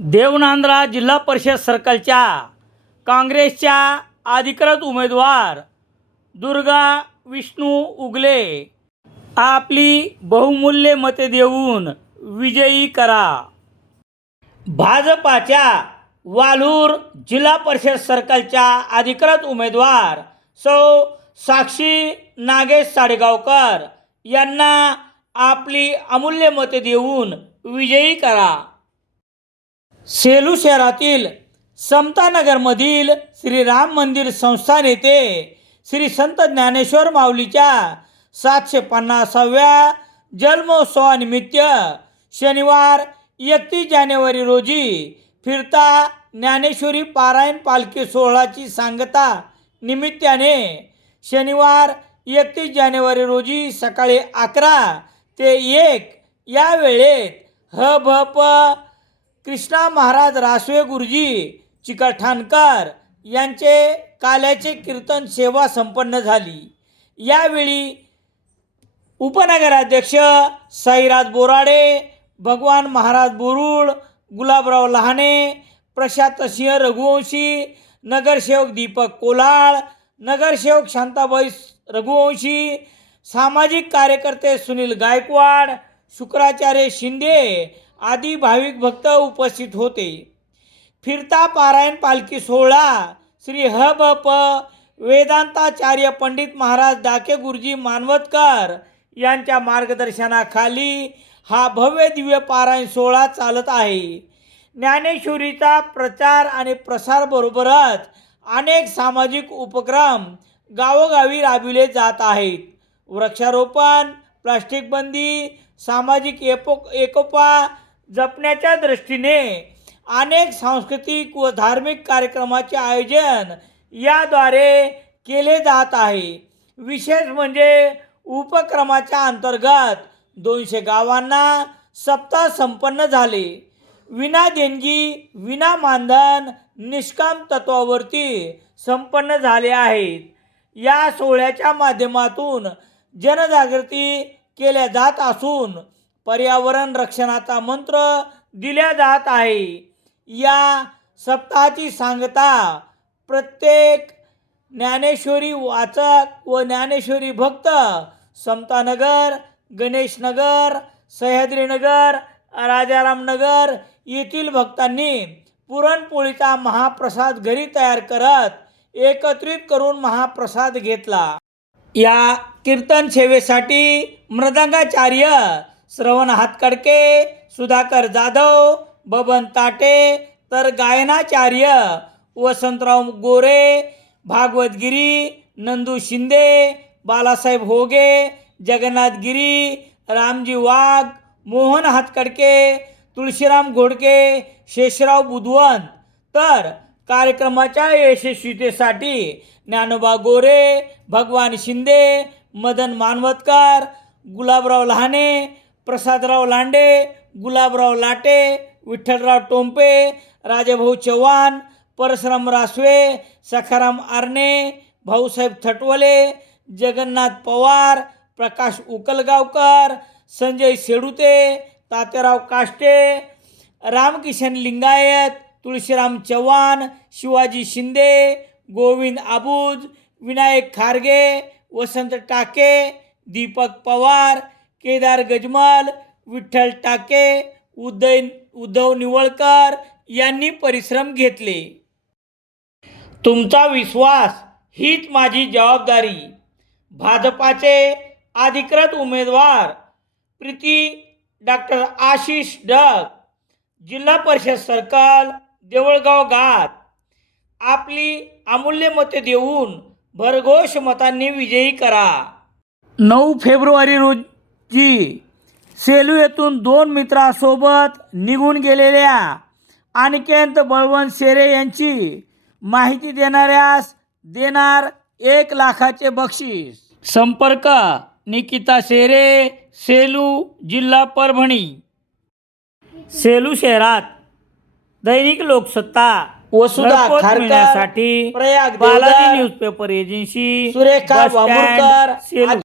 देवनांदरा जिल्हा परिषद सर्कलच्या काँग्रेसच्या अधिकृत उमेदवार दुर्गा विष्णू उगले आपली बहुमूल्य मते देऊन विजयी करा। भाजपाच्या वालूर जिल्हा परिषद सर्कलच्या अधिकृत उमेदवार सौ साक्षी नागेश साडेगावकर यांना आपली अमूल्य मते देऊन विजयी करा। सेलू शहरातील समतानगरमधील श्री राम मंदिर संस्थान येथे श्री संत ज्ञानेश्वर माऊलीच्या 750व्या जन्मोत्सवानिमित्त शनिवार 31 जानेवारी रोजी फिरता ज्ञानेश्वरी पारायण पालखी सोहळ्याची सांगता निमित्ताने शनिवार 31 जानेवारी रोजी सकाळी 11 ते 1 या वेळेत हभप कृष्णा महाराज रासवे गुरुजी चिकलठाणकर यांचे काल्याचे कीर्तन सेवा संपन्न झाली। यावेळी उपनगराध्यक्ष साईराज बोराडे, भगवान महाराज बोरुळ, गुलाबराव लहाने, प्रशांत सिंह रघुवंशी, नगरसेवक दीपक कोलाळ, नगरसेवक शांताबाई रघुवंशी, सामाजिक कार्यकर्ते सुनील गायकवाड, शुक्राचार्य शिंदे आदी भाविक भक्त उपस्थित होते। फिरता पारायण पालखी सोहळा श्री हभप वेदांताचार्य पंडित महाराज डाके गुरुजी मानवतकर यांच्या मार्गदर्शनाखाली हा भव्य दिव्य पारायण सोहळा चालत आहे। ज्ञानेश्वरीचा प्रचार आणि प्रसार बरोबरच अनेक सामाजिक उपक्रम गावोगावी राबविले जात आहेत। वृक्षारोपण, प्लास्टिक बंदी, सामाजिक एकोपा जपण्याच्या दृष्टीने अनेक सांस्कृतिक व धार्मिक कार्यक्रमाचे आयोजन याद्वारे केले जात आहे। विशेष म्हणजे उपक्रमाच्या अंतर्गत 200 गावांना सप्ताह संपन्न झाले। विना देणगी, विना मानधन, निष्काम तत्वावरती संपन्न झाले आहेत। या सोहळ्याच्या माध्यमातून जनजागृती केल्या जात असून पर्यावरण रक्षणाचा मंत्र दिला जात आहे। या सप्ताहाची सांगता प्रत्येक ज्ञानेश्वरी वाचक व ज्ञानेश्वरी भक्त समतानगर, गणेशनगर, सह्याद्रीनगर, राजारामनगर येथील भक्तांनी पुरणपोळीचा महाप्रसाद घरी तयार करत एकत्रित करून महाप्रसाद घेतला। या कीर्तन सेवेसाठी मृदंगाचार्य श्रवण हातकडके, सुधाकर जाधव, बबन ताटे, तर गायनाचार्य वसंतराव गोरे, भागवतगिरी, नंदू शिंदे, बालासाहेब होगे, जगन्नाथ गिरी, रामजी वाघ, मोहन हातकडके, तुळशीराम घोडके, शेषराव बुधवंत। तर कार्यक्रमाच्या यशस्वीतेसाठी ज्ञानोबा गोरे, भगवान शिंदे, मदन मानवतकर, गुलाबराव लहाने, प्रसादराव लांडे, गुलाबराव लाटे, विठ्ठलराव टोंपे, राजाभाऊ चव्हाण, परशुराम रासवे, सखाराम आरणे, भाऊसाहेब थटवले, जगन्नाथ पवार, प्रकाश उकलगावकर, संजय सेडुते, तात्याराव काष्टे, रामकिशन लिंगायत, तुळशीराम चव्हाण, शिवाजी शिंदे, गोविंद आबूज, विनायक खारगे, वसंत टाके, दीपक पवार, केदार गजमल, विठ्ठल टाके, उद्धव निवळकर यांनी परिश्रम घेतले। तुमचा विश्वास हीच माझी जबाबदारी। भाजपाचे अधिकृत उमेदवार प्रीती डॉक्टर आशिष डग, जिल्हा परिषद सर्कल, देवळगाव घाट आपली अमूल्य मते देऊन भरघोष मतांनी विजयी करा। 9 फेब्रुवारी रोजी सेलू येथून 2 मित्रांसोबत निघून गेलेल्या अनिकेत बळवंत शेरे यांची माहिती देणाऱ्यास देणार 1 लाखाचे बक्षीस। संपर्क निकिता शेरे, सेलू, जिल्हा परभणी। सेलू शहरात दैनिक लोकसत्ता वसुधा खारकर, प्रयाग बालाजी न्यूजपेपर एजन्सी, सुरेखा वामुरकर, सेलू।